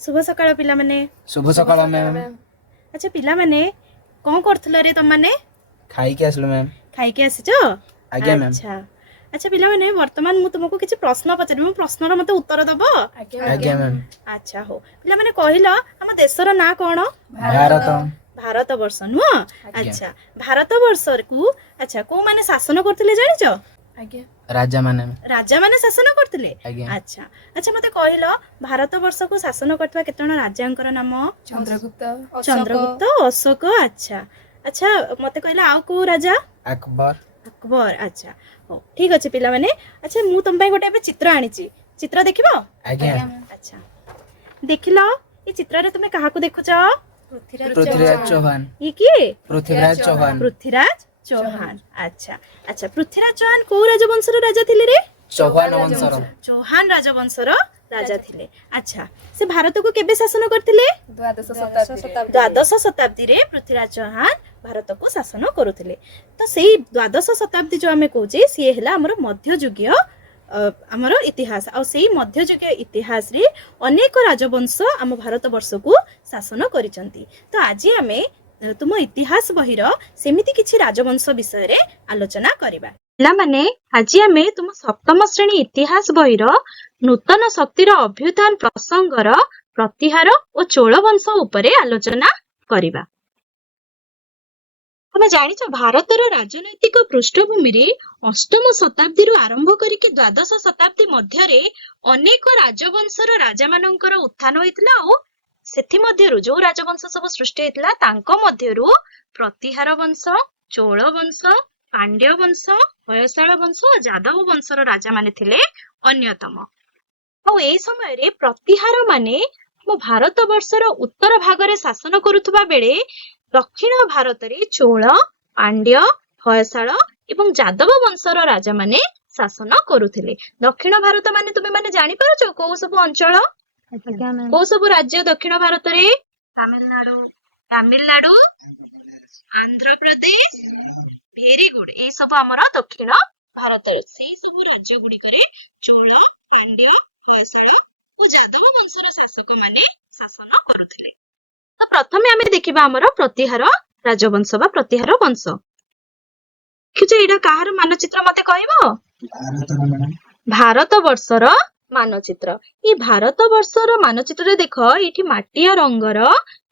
शुभ सकाळ पिला माने। शुभ सकाळ मैम। अच्छा पिला माने कौन करथुला रे तुम माने? खाई के आसलो मैम। खाई के आसीचो? आज्ञा मैम। अच्छा अच्छा पिला माने वर्तमान मु तुमको किछि प्रश्न पचारि मु प्रश्नर मते उत्तर दबो? आज्ञा मैम। अच्छा हो पिला माने कहिलो हम देशर ना कोन? भारत। भारत वर्ष नुह? अच्छा भारत वर्ष को अच्छा को माने शासन करथिले जानिचो? राजा माने। राजा माने शासन करथिले? आज्ञा। अच्छा अच्छा मते कहिलो भारत वर्ष को शासन करथवा केतण राजांकर नाम? चंद्रगुप्त अशोक। अच्छा अच्छा मते कहिला आउ को राजा? अकबर। अकबर। अच्छा हो ठीक अछि पिला माने। अच्छा मु तुम पई गोटे एबे चित्र आनिची चित्र देखिबो? आज्ञा। अच्छा देखिलो ई चित्र रे तुमे काहा को देखुचो? पृथ्वीराज चौहान। ई की? पृथ्वीराज चौहान। पृथ्वीराज चौहान। अच्छा अच्छा पृथ्वीराज चौहान को राजवंशर राजा थिले रे? चौहान वंशर। चौहान राजवंशर राजा थिले। अच्छा से भारत को केबे शासन करथिले? द्वादश शताब्दी रे पृथ्वीराज चौहान भारत को शासन करुथिले। तो सेही द्वादश शताब्दी जो आमे कहूचे सी हेला हमर मध्ययुगीय आमर इतिहास आ सेही मध्ययुगीय इतिहास रे अनेक राजवंश आम भारत वर्ष को शासन करिसंती। तो आज आमे तुम इतिहास बहिर सेमिति किछि राजवंश विषय रे आलोचना करिबा। पिला माने आज आमे तुम सप्तम श्रेणी इतिहास बहिर नूतन शक्तिर अभ्युत्थान प्रसंगर प्रतिहार और चोल वंश उपरे आलोचना करिबा। तमे जानिଛ भारतर राजनैतिक पृष्ठभूमि रे अष्टम शताब्दी रु आरंभ करिके द्वादश शताब्दी मध्य रे अनेक राजवंशर राजा मानकर उत्थान होइतला ओ सेथि मध्यरु जो राजवंश सब सृष्टि होइतला तांको मध्यरु प्रतिहार वंश, चोल वंश, पांड्य वंश, होयसाल वंश और जादव वंशर राजा माने थिले अन्यतम। आ ए समय रे प्रतिहार माने मो भारत वर्षर उत्तर भाग रे शासन करुथबा बेले दक्षिण भारत रे चोल, पांड्य, होयसाल एवं जादव वंशर राजा माने शासन करुथिले। दक्षिण भारत माने तुमे माने जानि पारुछो को सब अंचल? को सब राज्य दक्षिण भारत रे? तमिलनाडु, आंध्र प्रदेश, भेरी गुड ए सब हमर दक्षिण भारत रे सेही सब राज्य गुडी करे चोल, पांड्य, होयसाल और जादव वंशर शासक माने शासन करुथिले। तो प्रथमे आमे देखिबा हमर प्रतिहार राजवंश बा प्रतिहार वंश। किछ एडा काहर मानचित्र मते कहइबो? भारत वर्षर मानचित्र। ई भारत वर्षर मानचित्र रे देखो एठी माटिया रंगर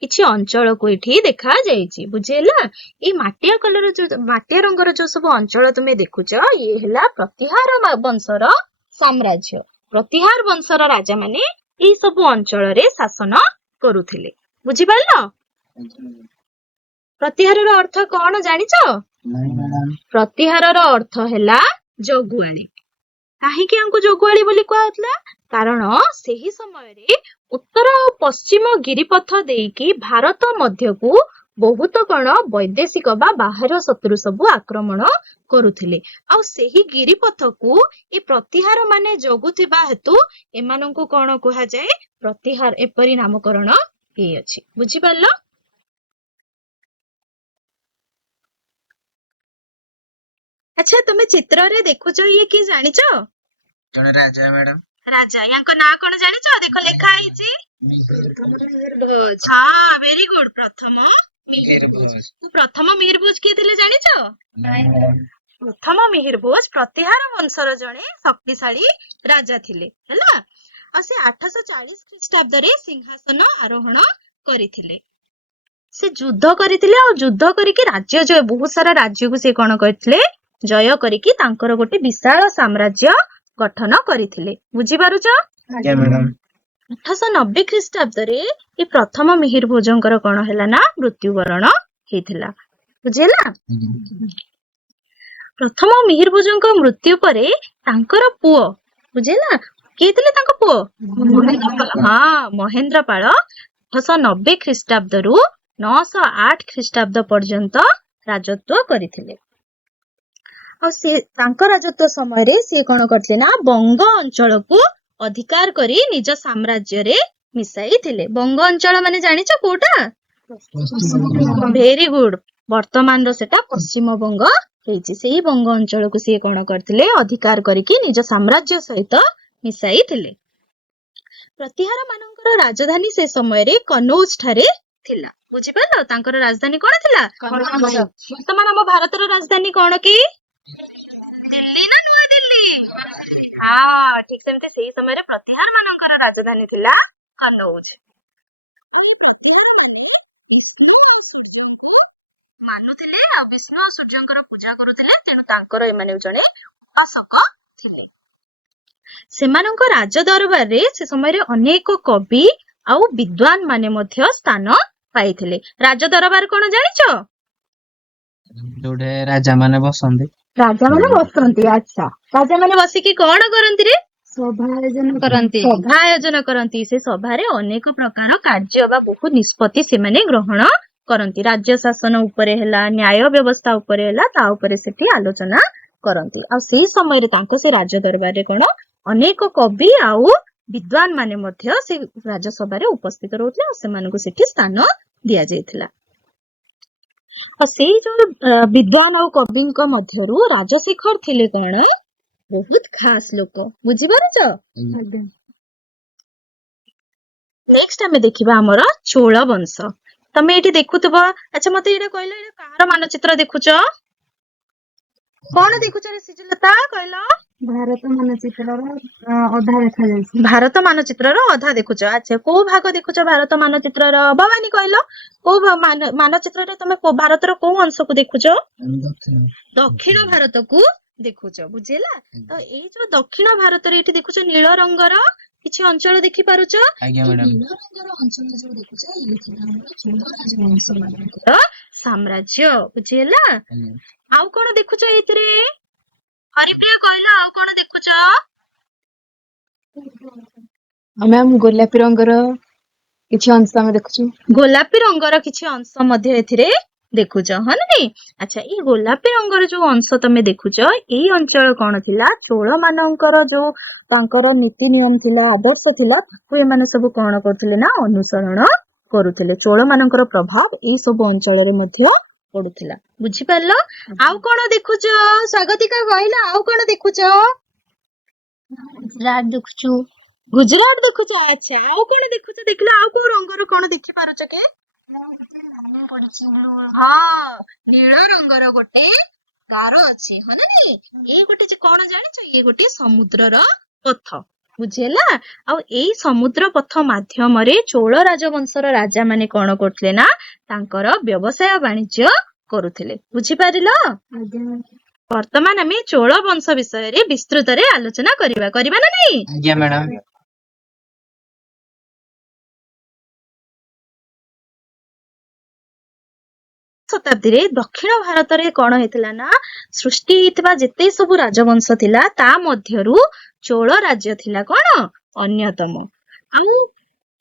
किछि अंचल को एठी देखा जाईची बुझेला। ई माटिया कलर जो माटिया रंगर जो सब अंचल तुमे देखुचो ये हेला प्रतिहार वंशर साम्राज्य। प्रतिहार वंशर राजा माने ई सब अंचल रे शासन करुथिले। बुझि पारलो? प्रतिहार रो अर्थ कोन जानिचो? प्रतिहार रो अर्थ हेला जगुआणी। काहेकि हमको जगुआणी बोली कुआ होतला? कारण सेही समय रे उत्तर और पश्चिम गिरिपथ देकी भारत मध्य को बहुत कण वैदेशिक बा बाहर शत्रु सब आक्रमण करुथिले। आ सेही गिरिपथ को ए प्रतिहार माने जगुथिबा हेतु एमानंकु कोन कुहा जाय? प्रतिहार एपरि नामकरण हे अछि। बुझि पारलो? अच्छा तुमे चित्र रे देखुचो ये की जानिचो? जने राजा मैडम। राजा यांको ना कोन जानिचो? देखो लेखा आइची मिहिरभोज। हाँ वेरी गुड। प्रथम मिहिरभोज। तू प्रथम मिहिरभोज किए थिले जानिचो? प्रथम मिहिरभोज प्रतिहार वंशर जणे शक्तिशाली राजा थिले हैला। आ से 840 ख्रीष्टाब्द रे सिंहासन आरोहण करिथिले। से युद्ध करिथिले और युद्ध करिके राज्य जय बहुत सारा राज्य को से कोन करथिले जय करिके तांकर गोटे विशाल साम्राज्य गठन करिथिले। बुझि पारुछो? आज्ञा मैडम। 890 ख्रीष्टाब्द रे ए प्रथम मिहिरभोजंकर कोन हैला ना मृत्युवरण हेथिला। बुझेला? प्रथम मिहिरभोजंक मृत्यु परे तांकर पुओ बुझेला के थिले तांको पुओ? हाँ महेंद्रपाल 890 ख्रीष्टाब्द रु 908 ख्रीष्टाब्द पर्यंत राजत्व करिथिले। और से तांको राजत्व समय रे से कोन करथिले ना बंग अंचल को अधिकार करी निज साम्राज्य रे मिसाई थिले। बंग अंचल माने जानिचो कोटा? Very good. वर्तमान रो सेटा पश्चिम बंग हेची। सेही बंग अंचल को से कोन करथिले अधिकार करिके निज साम्राज्य सहित मिसाई थिले। ପ୍ରତିହାର ମାନଙ୍କର ରାଜଧାନୀ ସେ ସମୟରେ କନୌଜ ଠାରେ ଥିଲା। ବୁଝିପାରିଲ ତାଙ୍କର ରାଜଧାନୀ କଣ ଥିଲା? କନୌଜ। ବର୍ତ୍ତମାନ ଆମ ଭାରତର ରାଜଧାନୀ କଣ କି? ଦିଲ୍ଲୀ ନା ନୂଆଦିଲ୍ଲୀ? ହଁ ଠିକ ସେମିତି ସେଇ ସମୟରେ ପ୍ରତିହାର ମାନଙ୍କର ରାଜଧାନୀ ଥିଲା କନୌଜ। ମାନୁଥିଲେ ଆଉ ବିଷ୍ଣୁ ଆଉ ସୂର୍ଯ୍ୟଙ୍କର ପୂଜା କରୁଥିଲେ, ତେଣୁ ତାଙ୍କର ଏମାନେ ଜଣେ ଉପାସକ ଥିଲେ। ସେମାନଙ୍କ ରାଜ ଦରବାରରେ ସେ ସମୟରେ ଅନେକ କବି ଆଉ ବିଦ୍ୱାନ ମାନେ ମଧ୍ୟ ସ୍ଥାନ ପାଇଥିଲେ। ରାଜ ଦରବାର କଣ ଜାଣିଛ? ଯୋଉଠି ରାଜା ମାନେ ବସନ୍ତି। ରାଜା ମାନେ ବସନ୍ତି। ଆଚ୍ଛା, ରାଜା ମାନେ ବସିକି କଣ କରନ୍ତି ରେ? ସଭା ଆୟୋଜନ କରନ୍ତି। ସଭା ଆୟୋଜନ କରନ୍ତି। ସେ ସଭାରେ ଅନେକ ପ୍ରକାର କାର୍ଯ୍ୟ ବା ବହୁ ନିଷ୍ପତ୍ତି ସେମାନେ ଗ୍ରହଣ କରନ୍ତି। ରାଜ୍ୟ ଶାସନ ଉପରେ ହେଲା, ନ୍ୟାୟ ବ୍ୟବସ୍ଥା ଉପରେ ହେଲା, ତା ଉପରେ ସେଠି ଆଲୋଚନା କରନ୍ତି। ଆଉ ସେଇ ସମୟରେ ତାଙ୍କ ସେ ରାଜ ଦରବାରରେ କଣ ଅନେକ କବି ଆଉ ବିଦ୍ୱାନ ମାନେ ମଧ୍ୟ ସେ ରାଜସଭାରେ ଉପସ୍ଥିତ ରହୁଥିଲେ ଆଉ ସେମାନଙ୍କୁ ସେଠି ସ୍ଥାନ ଦିଆଯାଇଥିଲା। ଆଉ ସେଇ ଯୋଉ ବିଦ୍ୱାନ ଆଉ କବିଙ୍କ ମଧ୍ୟରୁ ରାଜଶେଖର ଥିଲେ କଣ ବହୁତ ଖାସ ଲୋକ। ବୁଝିପାରୁଛ? ନେକ୍ସଟ ଆମେ ଦେଖିବା ଆମର ଚୋଳ ବଂଶ। ତମେ ଏଠି ଦେଖୁଥିବ। ଆଚ୍ଛା ମତେ ଏଇଟା କହିଲ, ଏଇଟା କାହାର ମାନଚିତ୍ର ଦେଖୁଛ? କଣ ଦେଖୁଛ ରେ ଶ୍ରୀଜଲତା କହିଲ? ଭାରତ ମାନଚିତ୍ରର ଅଧା ଦେଖାଯାଉଛି। ଭାରତ ମାନଚିତ୍ରର ଅଧା ଦେଖୁଛ। ଆଚ୍ଛା କୋଉ ଭାଗ ଦେଖୁଛ ଭାରତ ମାନଚିତ୍ରର? ଭବାନୀ କହିଲ କୋଉ ମାନଚିତ୍ରରେ ତମେ ଭାରତର କୋଉ ଅଂଶକୁ ଦେଖୁଛ? ଦକ୍ଷିଣ ଭାରତକୁ ଦେଖୁଛ। ବୁଝିଲା? ତ ଏଇ ଯୋଉ ଦକ୍ଷିଣ ଭାରତରେ ଏଠି ଦେଖୁଛ ନୀଳ ରଙ୍ଗର କିଛି ଅଞ୍ଚଳ ଦେଖିପାରୁଛ? ଆଜ୍ଞା ମ୍ୟାଡାମ। ନୀଳ ରଙ୍ଗର ଅଞ୍ଚଳ ଯୋଉ ଦେଖୁଛ ଇଏ ଥିଲା ଆମର ଚୋଳ ରାଜବଂଶମାନଙ୍କର ସାମ୍ରାଜ୍ୟ। ବୁଝିହେଲା? ଆଉ କଣ ଦେଖୁଛ ଏଇଥିରେ? ହରିପ୍ରିୟା କହିଲ ଆଉ କଣ ଦେଖୁଛ? ମ୍ୟାମ୍ ଗୋଲାପୀ ରଙ୍ଗର କିଛି ଅଂଶ ଆମେ ଦେଖୁଛୁ। ଗୋଲାପୀ ରଙ୍ଗର କିଛି ଅଂଶ ମଧ୍ୟ ଏଥିରେ ଦେଖୁଛ, ହଁ ନା ନାଇଁ? ଆଚ୍ଛା ଏଇ ଗୋଲାପୀ ରଙ୍ଗର ଯୋଉ ଅଂଶ ତମେ ଦେଖୁଛ, ଏଇ ଅଞ୍ଚଳ କଣ ଥିଲା? ଚୋଳ ମାନଙ୍କର ଯୋଉ ତାଙ୍କର ନୀତି ନିୟମ ଥିଲା, ଆଦର୍ଶ ଥିଲା, ତାକୁ ଏମାନେ ସବୁ କଣ କରୁଥିଲେ ନା ଅନୁସରଣ କରୁଥିଲେ। ଚୋଳ ମାନଙ୍କର ପ୍ରଭାବ ଏଇ ସବୁ ଅଞ୍ଚଳରେ ମଧ୍ୟ ପଡୁଥିଲା। ବୁଝିପାରିଲ? ଆଉ କଣ ଦେଖୁଛ? ସ୍ୱାଗତିକା କହିଲ ଆଉ କଣ ଦେଖୁଛ? ଗୁଜରାଟ ଦେଖୁଛୁ। ଗୁଜରାଟ ଦେଖୁଛ। ଆଚ୍ଛା ଆଉ କଣ ଦେଖୁଛ? ଦେଖିଲ ଆଉ କୋଉ ରଙ୍ଗର କଣ ଦେଖିପାରୁଛ କେ? ହଁ ନୀଳ ରଙ୍ଗର ଗୋଟେ ଗାର ଅଛି, ହଁ ନା ନାଇଁ? ଏଇ ଗୋଟେ କଣ ଜାଣିଛ? ଇଏ ଗୋଟେ ସମୁଦ୍ରର ପଥ। ବୁଝିହେଲା? ଆଉ ଏଇ ସମୁଦ୍ର ପଥ ମାଧ୍ୟମରେ ଚୋଳ ରାଜବଂଶର ରାଜା ମାନେ କଣ କରୁଥିଲେ ନା ତାଙ୍କର ବ୍ୟବସାୟ ବାଣିଜ୍ୟ କରୁଥିଲେ। ବୁଝିପାରିଲ? ବର୍ତ୍ତମାନ ଆମେ ଚୋଳ ବଂଶ ବିଷୟରେ ବିସ୍ତୃତରେ ଆଲୋଚନା କରିବା ନା ନାଇଁ? ଆଜ୍ଞା ମ୍ୟାଡାମ। ଶତାବ୍ଦୀରେ ଦକ୍ଷିଣ ଭାରତରେ କଣ ହେଇଥିଲା ନା ସୃଷ୍ଟି ହେଇଥିବା ଯେତେ ସବୁ ରାଜବଂଶ ଥିଲା ତା ମଧ୍ୟରୁ ଚୋଳ ରାଜ୍ୟ ଥିଲା କଣ ଅନ୍ୟତମ। ଆଉ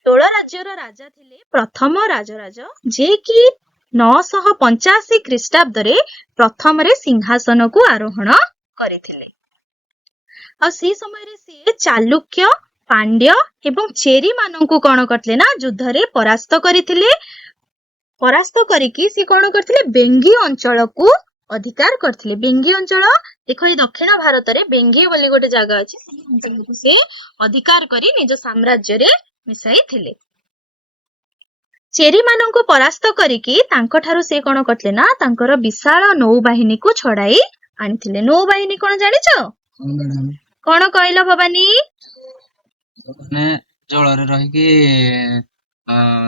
ଚୋଳ ରାଜ୍ୟର ରାଜା ଥିଲେ ପ୍ରଥମ ରାଜରାଜ, ଯିଏକି 985 ଖ୍ରୀଷ୍ଟାବ୍ଦରେ ପ୍ରଥମରେ ସିଂହାସନକୁ ଆରୋହଣ କରିଥିଲେ। ଆଉ ସେଇ ସମୟରେ ସିଏ ଚାଲୁକ୍ୟ, ପାଣ୍ଡ୍ୟ ଏବଂ ଚେରି ମାନଙ୍କୁ କଣ କରିଥିଲେ ନା ଯୁଦ୍ଧରେ ପରାସ୍ତ କରିଥିଲେ। ପରାସ୍ତ କରିକି ସେ କଣ କରିଥିଲେ? ବେଙ୍ଗୀ ଅଞ୍ଚଳକୁ ଅଧିକାର କରିଥିଲେ। ବେଙ୍ଗୀ ଅଞ୍ଚଳ ଦେଖ ଏଇ ଦକ୍ଷିଣ ଭାରତରେ ବେଙ୍ଗୀ ବୋଲି ଗୋଟେ ଜାଗା ଅଛି, ସେଇ ଅଞ୍ଚଳକୁ ସେ ଅଧିକାର କରି ନିଜ ସାମ୍ରାଜ୍ୟରେ ମିଶାଇଥିଲେ। ଚେରି ମାନଙ୍କୁ ପରାସ୍ତ କରିକି ତାଙ୍କ ଠାରୁ ସେ କଣ କରିଥିଲେ ନା ତାଙ୍କର ବିଶାଳ ନୌବାହିନୀକୁ ଛଡାଇ ଆଣିଥିଲେ। ନୌବାହିନୀ କଣ ଜାଣିଛ? କଣ କହିଲ ଭବାନୀ? ମାନେ ଜଳରେ ରହିକି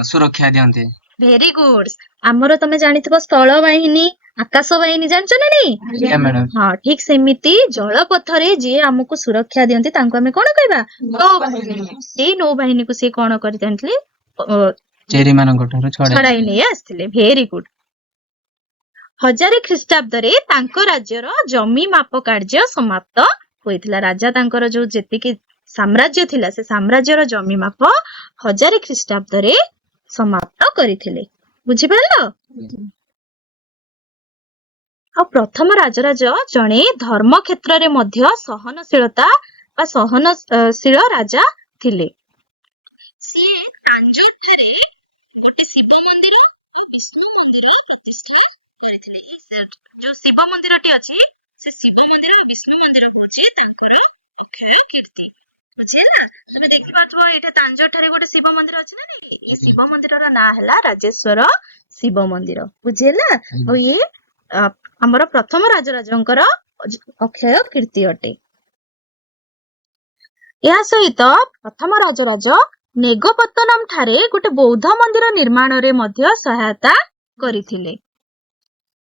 ସୁରକ୍ଷା ଦିଅନ୍ତି। Very good. ଆମର ତମେ ଜାଣିଥିବ ସ୍ଥଳ ବାହିନୀ, ଆକାଶ ବାହିନୀ, ଜାଣିଛ ନା ନାଇଁ? ଆଜ୍ଞା ମ୍ୟାଡାମ। ହଁ ଠିକ ସେମିତି ଜଳପଥରେ ଯିଏ ଆମକୁ ସୁରକ୍ଷା ଦିଅନ୍ତି ତାଙ୍କୁ ଆମେ କଣ କହିବା? ନୌବାହିନୀ। ସେଇ ନୌବାହିନୀକୁ ସିଏ କଣ କରି ଆଣିଥିଲେ? ଚେରି ମାନଙ୍କ ଠାରୁ ଛଡାଇ ନେଇ ଆସିଥିଲେ। Very good. 1000 ଖ୍ରୀଷ୍ଟାବ୍ଦରେ ତାଙ୍କ ରାଜ୍ୟର ଜମି ମାପ କାର୍ଯ୍ୟ ସମାପ୍ତ ହୋଇଥିଲା। ରାଜା ତାଙ୍କର ଯୋଉ ଯେତିକି ସାମ୍ରାଜ୍ୟ ଥିଲା ସେ ସାମ୍ରାଜ୍ୟର ଜମି ମାପ 1000 ଖ୍ରୀଷ୍ଟାବ୍ଦରେ ସମାପ୍ତ କରିଥିଲେ। ବୁଝିପାରିଲ? ଆଉ ପ୍ରଥମ ରାଜରାଜ ଜଣେ ଧର୍ମ କ୍ଷେତ୍ରରେ ମଧ୍ୟ ସହନଶୀଳତା ବା ସହନଶୀଳ ରାଜା ଥିଲେ। ସିଏ ତାଞ୍ଜୋର ଠାରେ ଗୋଟେ ଶିବ ମନ୍ଦିର ଆଉ ବିଷ୍ଣୁ ମନ୍ଦିର ପ୍ରତିଷ୍ଠା କରିଥିଲେ। ଯୋଉ ଶିବ ମନ୍ଦିରଟି ଅଛି ସେ ଶିବ ମନ୍ଦିର ଆଉ ବିଷ୍ଣୁ ମନ୍ଦିର ହଉଛି ତାଙ୍କର ଅକ୍ଷୟ କୀର୍ତ୍ତି। ବୁଝିହେଲା? ତମେ ଦେଖିପାରୁଥିବ ଏଇଟା ତାଞ୍ଜୋର ଠାରେ ଗୋଟେ ଶିବ ମନ୍ଦିର ଅଛି ନା ନାଇଁ? ଏଇ ଶିବ ମନ୍ଦିରର ନାଁ ହେଲା ରାଜେଶ୍ଵର ଶିବ ମନ୍ଦିର। ବୁଝିହେଲା? ଆଉ ଇଏ ଆମର ପ୍ରଥମ ରାଜରାଜଙ୍କର ଅକ୍ଷୟ କୀର୍ତ୍ତି ଅଟେ। ଏହା ସହିତ ପ୍ରଥମ ରାଜରାଜ ନେଗପତ୍ତନମ ଠାରେ ଗୋଟେ ବୌଦ୍ଧ ମନ୍ଦିର ନିର୍ମାଣରେ ମଧ୍ୟ ସହାୟତା କରିଥିଲେ।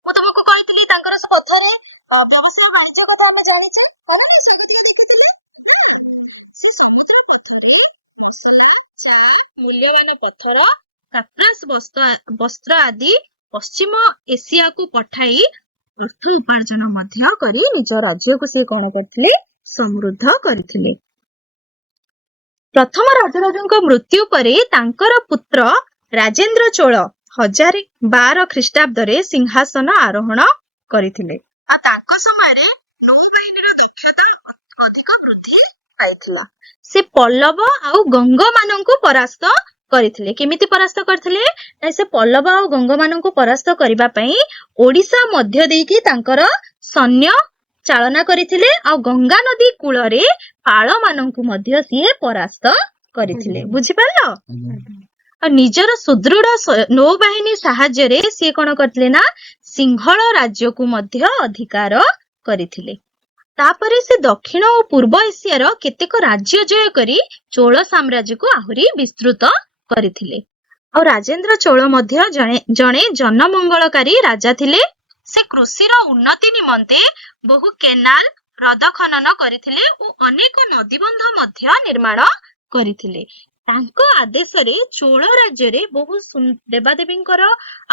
ମୁଁ ତମକୁ କହିଥିଲି ତାଙ୍କର ସେ କଥାରେ ବ୍ୟବସାୟ ବାଣିଜ୍ୟ କଥା ଆମେ ଜାଣିଛେ। ମୂଲ୍ୟବାନ ପଥର, କାପ୍ରାସ ବସ୍ତ୍ର ଆଦି ପଶ୍ଚିମ ଏସିଆକୁ ପଠାଇ ଅର୍ଥ ଉପାର୍ଜନ ମଧ୍ୟ କରି ନିଜ ରାଜ୍ୟକୁ ସେ କଣ କରିଥିଲେ? ସମୃଦ୍ଧ କରିଥିଲେ। ପ୍ରଥମ ରାଜରାଜଙ୍କ ମୃତ୍ୟୁ ପରେ ତାଙ୍କର ପୁତ୍ର ରାଜେନ୍ଦ୍ର ଚୋଳ 1012 ଖ୍ରୀଷ୍ଟାବ୍ଦରେ ସିଂହାସନ ଆରୋହଣ କରିଥିଲେ। ଆଉ ତାଙ୍କ ସମୟରେ ନୌବାହିନୀର ଦକ୍ଷତା ଅଧିକ ବୃଦ୍ଧି ପାଇଥିଲା। ସେ ପଲ୍ଲବ ଆଉ ଗଙ୍ଗ ମାନଙ୍କୁ ପରାସ୍ତ କରିଥିଲେ। କେମିତି ପରାସ୍ତ କରିଥିଲେ? ସେ ପଲ୍ଲବ ଆଉ ଗଙ୍ଗ ମାନଙ୍କୁ ପରାସ୍ତ କରିବା ପାଇଁ ଓଡିଶା ମଧ୍ୟ ଦେଇକି ତାଙ୍କର ସୈନ୍ୟ ଚାଳନା କରିଥିଲେ ଆଉ ଗଙ୍ଗା ନଦୀ କୂଳରେ ପାଳ ମାନଙ୍କୁ ମଧ୍ୟ ସିଏ ପରାସ୍ତ କରିଥିଲେ। ବୁଝିପାରିଲ? ଆଉ ନିଜର ସୁଦୃଢ ନୌବାହିନୀ ସାହାଯ୍ୟରେ ସିଏ କଣ କରିଥିଲେ ନା ସିଂହଳ ରାଜ୍ୟକୁ ମଧ୍ୟ ଅଧିକାର କରିଥିଲେ। ତାପରେ ସେ ଦକ୍ଷିଣ ଓ ପୂର୍ବ ଏସିଆର କେତେକ ରାଜ୍ୟ ଜୟ କରି ଚୋଳ ସାମ୍ରାଜ୍ୟକୁ ଆହୁରି ବିସ୍ତୃତ କରିଥିଲେ। ଆଉ ରାଜେନ୍ଦ୍ର ଚୋଳ ମଧ୍ୟ ଜଣେ ଜନମଙ୍ଗଳକାରୀ ରାଜା ଥିଲେ। ସେ କୃଷିର ଉନ୍ନତି ନିମନ୍ତେ ବହୁ କେନାଲ, ହ୍ରଦ ଖନନ କରିଥିଲେ ଓ ଅନେକ ନଦୀବନ୍ଧ ମଧ୍ୟ ନିର୍ମାଣ କରିଥିଲେ। ତାଙ୍କ ଆଦେଶରେ ଚୋଳ ରାଜ୍ୟରେ ବହୁ ଦେବାଦେବୀଙ୍କର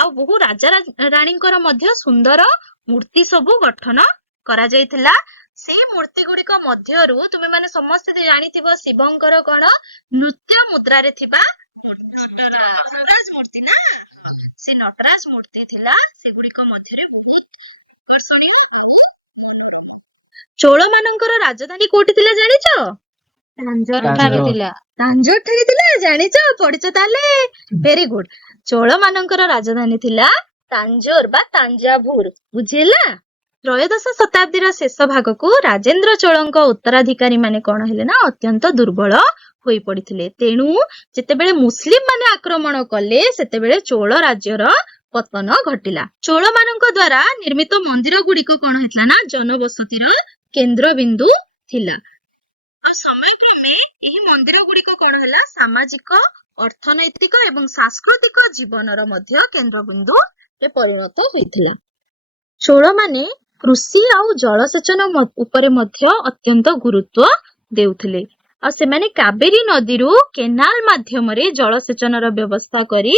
ଆଉ ବହୁ ରାଜା ରାଣୀଙ୍କର ମଧ୍ୟ ସୁନ୍ଦର ମୂର୍ତ୍ତି ସବୁ ଗଠନ କରାଯାଇଥିଲା। ସେଇ ମୂର୍ତ୍ତି ଗୁଡିକ ମଧ୍ୟରୁ ତୁମେ ମାନେ ସମସ୍ତେ ଜାଣିଥିବ ଶିବଙ୍କର କଣ ନୃତ୍ୟ ମୁଦ୍ରାରେ ଥିବା ନଟରାଜ ମୂର୍ତ୍ତି ନା? ସେ ନଟରାଜ ମୂର୍ତ୍ତି ଥିଲା। ସେଗୁଡିକ ମଧ୍ୟରେ ବହୁତ ଆକର୍ଷଣୀୟ। ଚୋଳ ମାନଙ୍କର ରାଜଧାନୀ କୋଉଠି ଥିଲା ଜାଣିଛ? ତାଞ୍ଜୋର ଠାରେ ଥିଲା। ତାଞ୍ଜୋର ଠାରେ ଥିଲା। ଜାଣିଛ? ପଢିଛ ତାହେଲେ? Very good. ଚୋଳ ମାନଙ୍କର ରାଜଧାନୀ ଥିଲା ତାଞ୍ଜୋର ବା ତାଞ୍ଜାଭୁର। ବୁଝିହେଲା? ତ୍ରୟୋଦଶ ଶତାବ୍ଦୀର ଶେଷ ଭାଗକୁ ରାଜେନ୍ଦ୍ର ଚୋଳଙ୍କ ଉତ୍ତରାଧିକାରୀ ମାନେ କଣ ହେଲେ ନା ଅତ୍ୟନ୍ତ ଦୁର୍ବଳ ହୋଇ ପଡିଥିଲେ। ତେଣୁ ଯେତେବେଳେ ମୁସଲିମ ମାନେ ଆକ୍ରମଣ କଲେ ସେତେବେଳେ ଚୋଳ ରାଜ୍ୟର ପତନ ଘଟିଲା। ଚୋଳ ମାନଙ୍କ ଦ୍ଵାରା ନିର୍ମିତ ମନ୍ଦିର ଗୁଡିକ କଣ ହେଇଥିଲା ନା ଜନବସତିର କେନ୍ଦ୍ରବିନ୍ଦୁ ଥିଲା। ଆଉ ସମୟକ୍ରମେ ଏହି ମନ୍ଦିର ଗୁଡିକ କଣ ହେଲା ସାମାଜିକ, ଅର୍ଥନୈତିକ ଏବଂ ସାଂସ୍କୃତିକ ଜୀବନର ମଧ୍ୟ କେନ୍ଦ୍ରବିନ୍ଦୁରେ ପରିଣତ ହୋଇଥିଲା। ଚୋଳମାନେ କୃଷି ଆଉ ଜଳସେଚନ ଉପରେ ମଧ୍ୟ ଅତ୍ୟନ୍ତ ଗୁରୁତ୍ୱ ଦେଉଥିଲେ। ଆଉ ସେମାନେ କାବେରୀ ନଦୀରୁ କେନାଲ ମାଧ୍ୟମରେ ଜଳସେଚନର ବ୍ୟବସ୍ଥା କରି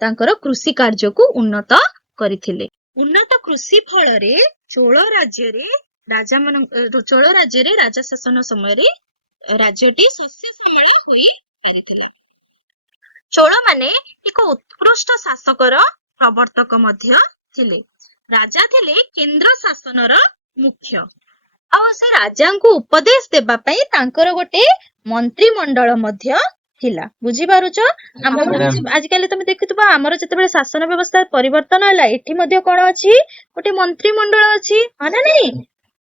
ତାଙ୍କର କୃଷି କାର୍ଯ୍ୟକୁ ଉନ୍ନତ କରିଥିଲେ। ଉନ୍ନତ କୃଷି ଫଳରେ ଚୋଳ ରାଜ୍ୟରେ ରାଜା ଶାସନ ସମୟରେ ରାଜ୍ୟଟି ଶସ୍ୟ ଶ୍ୟାମଳ ହୋଇ ପାରିଥିଲା। ଚୋଳମାନେ ଏକ ଉତ୍କୃଷ୍ଟ ଶାସକର ପ୍ରବର୍ତ୍ତକ ମଧ୍ୟ ଥିଲେ। ରାଜା ଥିଲେ କେନ୍ଦ୍ର ଶାସନର ମୁଖ୍ୟ। ଆଉ ସେ ରାଜାଙ୍କୁ ଉପଦେଶ ଦେବା ପାଇଁ ତାଙ୍କର ଗୋଟେ ମନ୍ତ୍ରିମଣ୍ଡଳ ମଧ୍ୟ ଥିଲା। ବୁଝିପାରୁଛ? ଆଜିକାଲି ତମେ ଦେଖୁଥିବ ଆମର ଯେତେବେଳେ ଶାସନ ବ୍ୟବସ୍ଥା ପରିବର୍ତ୍ତନ ହେଲା ଏଠି ମଧ୍ୟ କଣ ଅଛି? ଗୋଟେ ମନ୍ତ୍ରିମଣ୍ଡଳ ଅଛି। ହଁ ନା ନାଇଁ?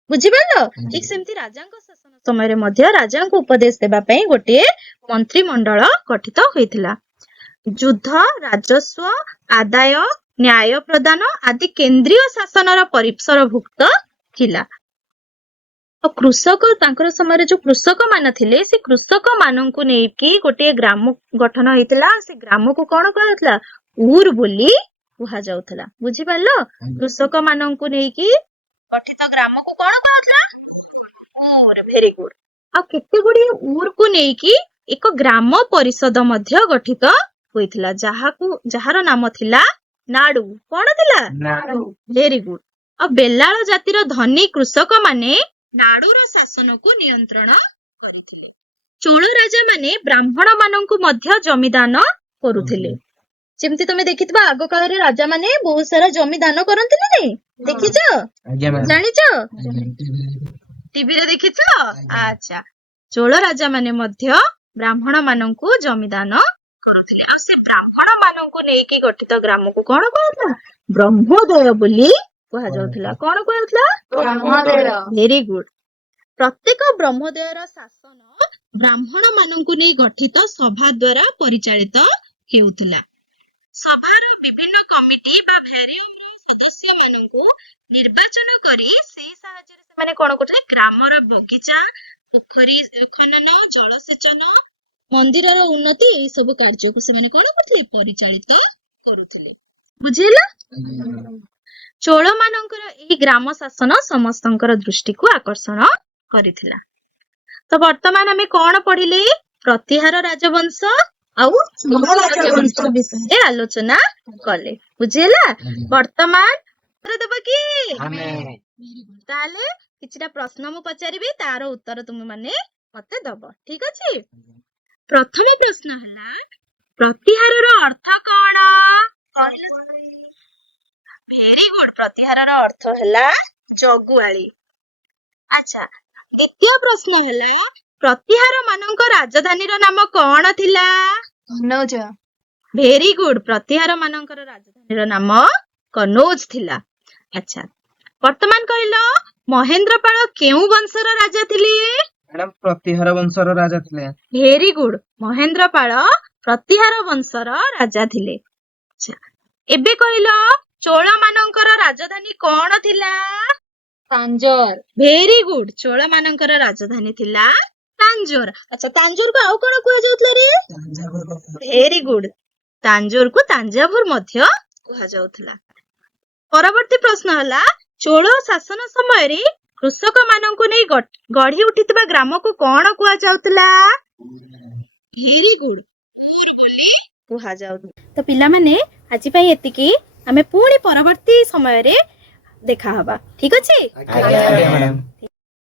ବୁଝିପାରିଲ? ଠିକ ସେମିତି ରାଜାଙ୍କ ଶାସନ ସମୟରେ ମଧ୍ୟ ରାଜାଙ୍କୁ ଉପଦେଶ ଦେବା ପାଇଁ ଗୋଟିଏ ମନ୍ତ୍ରିମଣ୍ଡଳ ଗଠିତ ହୋଇଥିଲା। ଯୁଦ୍ଧ, ରାଜସ୍ୱ ଆଦାୟ, ନ୍ୟାୟ ପ୍ରଦାନ ଆଦି କେନ୍ଦ୍ରୀୟ ଶାସନର ପରିସରଭୁକ୍ତ ଥିଲା। କୃଷକ ତାଙ୍କର ସମୟରେ ଯୋଉ କୃଷକ ମାନ ଥିଲେ ସେ କୃଷକ ମାନଙ୍କୁ ନେଇକି ଗୋଟିଏ ଗ୍ରାମ ଗଠନ ହେଇଥିଲା। ସେ ଗ୍ରାମକୁ କଣ କୁହାଯାଉଥିଲା? ଉର ବୋଲି କୁହାଯାଉଥିଲା। ବୁଝିପାରିଲ? କୃଷକ ମାନଙ୍କୁ ନେଇକି ଗଠିତ ଗ୍ରାମକୁ କଣ କୁହାଯାଉଥିଲା? ଉର। Very good. ଆଉ କେତେ ଗୁଡିଏ ଉରକୁ ନେଇକି ଏକ ଗ୍ରାମ ପରିଷଦ ମଧ୍ୟ ଗଠିତ ହୋଇଥିଲା ଯାହାର ନାମ ଥିଲା ନାଡୁ। କଣ ଥିଲା? Very good. ଆଉ ବେଲାଳ ଜାତିର ଧନୀ କୃଷକ ମାନେ ନାଡୁର ଶାସନକୁ ନିୟନ୍ତ୍ରଣ। ଚୋଳ ରାଜା ମାନେ ବ୍ରାହ୍ମଣ ମାନଙ୍କୁ ମଧ୍ୟ ଜମିଦାନ କରୁଥିଲେ। ଯେମିତି ତମେ ଦେଖିଥିବ ଆଗ କାଳରେ ରାଜା ମାନେ ବହୁତ ସାରା ଜମି ଦାନ କରନ୍ତି ନା ନାଇଁ? ଦେଖିଛ? ଜାଣିଛ? ଟିଭିରେ ଦେଖିଛ? ଆଚ୍ଛା। ଚୋଳ ରାଜା ମାନେ ମଧ୍ୟ ବ୍ରାହ୍ମଣ ମାନଙ୍କୁ ଜମିଦାନ କରୁଥିଲେ। ଆଉ ସେ ବ୍ରାହ୍ମଣ ମାନଙ୍କୁ ନେଇକି ଗଠିତ ଗ୍ରାମକୁ କଣ କୁହାଯାଉଥିଲା? ବ୍ରହ୍ମୋଦୟ ବୋଲି କୁହାଯାଉଥିଲା। କଣ କୁହାଯାଉଥିଲା? ବ୍ରହ୍ମୋଦୟ। Very good. ପ୍ରତ୍ୟେକ ବ୍ରହ୍ମୋଦୟର ଶାସନ ବ୍ରାହ୍ମଣ ମାନଙ୍କୁ ନେଇ ଗଠିତ ସଭା ଦ୍ୱାରା ପରିଚାଳିତ ହେଉଥିଲା। ସଭାର ବିଭିନ୍ନ କମିଟି ବା ଭେରିୟମର ସଦସ୍ୟ ମାନଙ୍କୁ ନିର୍ବାଚନ କରି ସେଇ ସାହାଯ୍ୟରେ ସେମାନେ କଣ କରୁଥିଲେ, ଗ୍ରାମର ବଗିଚା, ପୋଖରୀ ଖନନ, ଜଳସେଚନ, ମନ୍ଦିରର ଉନ୍ନତି ଏଇ ସବୁ କାର୍ଯ୍ୟକୁ ସେମାନେ କଣ କରୁଥିଲେ, ପରିଚାଳିତ କରୁଥିଲେ। ବୁଝିଲା? ଚୋଳ ମାନଙ୍କର ଏହି ଗ୍ରାମ ଶାସନ ସମସ୍ତଙ୍କର ଦୃଷ୍ଟିକୁ ଆକର୍ଷଣ କରିଥିଲା। ତ ବର୍ତ୍ତମାନ ଆମେ କଣ ପଢିଲେ, ପ୍ରତିହାର ରାଜବଂଶ ଆଉ ଶୁଙ୍ଗ ରାଜବଂଶ ବିଷୟରେ ଆଲୋଚନା କଲେ। ବୁଝିହେଲା? ବର୍ତ୍ତମାନ ଉତ୍ତର ଦେବ କି? ତାହେଲେ କିଛିଟା ପ୍ରଶ୍ନ ମୁଁ ପଚାରିବି, ତାର ଉତ୍ତର ତୁମେ ମାନେ ମତେ ଦବ। ଠିକ ଅଛି? ପ୍ରଥମ ପ୍ରଶ୍ନ ହେଲା, ପ୍ରତିହାରର ଅର୍ଥ କଣ? Very good. ପ୍ରତିହାରର ଅର୍ଥ ହେଲା ଜଗୁଆଳି। ଆଚ୍ଛା, ଦ୍ୱିତୀୟ ପ୍ରଶ୍ନ ହେଲା, ପ୍ରତିହାର ମାନଙ୍କ ରାଜଧାନୀର ନାମ କଣ ଥିଲା? କନୌଜ। Very good. ପ୍ରତିହାର ମାନଙ୍କର ରାଜଧାନୀର ନାମ କନୌଜ ଥିଲା। ଆଚ୍ଛା, ବର୍ତ୍ତମାନ କହିଲ, ମହେନ୍ଦ୍ରପାଳ କେଉଁ ବଂଶର ରାଜା ଥିଲେ? ମ୍ୟାଡାମ ପ୍ରତିହାର ବଂଶର ରାଜା ଥିଲେ। Very good. ମହେନ୍ଦ୍ରପାଳ ପ୍ରତିହାର ବଂଶର ରାଜା ଥିଲେ। ଆଚ୍ଛା, ଏବେ କହିଲ, ଚୋଳ ମାନଙ୍କର ରାଜଧାନୀ କଣ ଥିଲା? ତାଞ୍ଜୋର। Very good. ଚୋଳ ମାନଙ୍କର ରାଜଧାନୀ ଥିଲା ତାଞ୍ଜୋର। ଆଚ୍ଛା, ତାଞ୍ଜୋରକୁ ଆଉ କଣ କୁହାଯାଉଥିଲା ରେ? Very good. ତାଞ୍ଜୋରକୁ ତାଞ୍ଜାଭୁର ମଧ୍ୟ କୁହାଯାଉଥିଲା। ପରବର୍ତ୍ତୀ ପ୍ରଶ୍ନ ହେଲା, ଚୋଳ ଶାସନ ସମୟରେ କୃଷକ ମାନଙ୍କୁ ନେଇ ଗଢି ଉଠିଥିବା ଗ୍ରାମକୁ କଣ କୁହାଯାଉଥିଲା? Very good. କୁହାଯାଉଥିଲା। ତ ପିଲାମାନେ ଆଜି ପାଇଁ ଏତିକି। ଆମେ ପୁଣି ପରବର୍ତ୍ତୀ ସମୟରେ ଦେଖାହବା। ଠିକ ଅଛି? ଆଜ୍ଞା ମ୍ୟାଡାମ।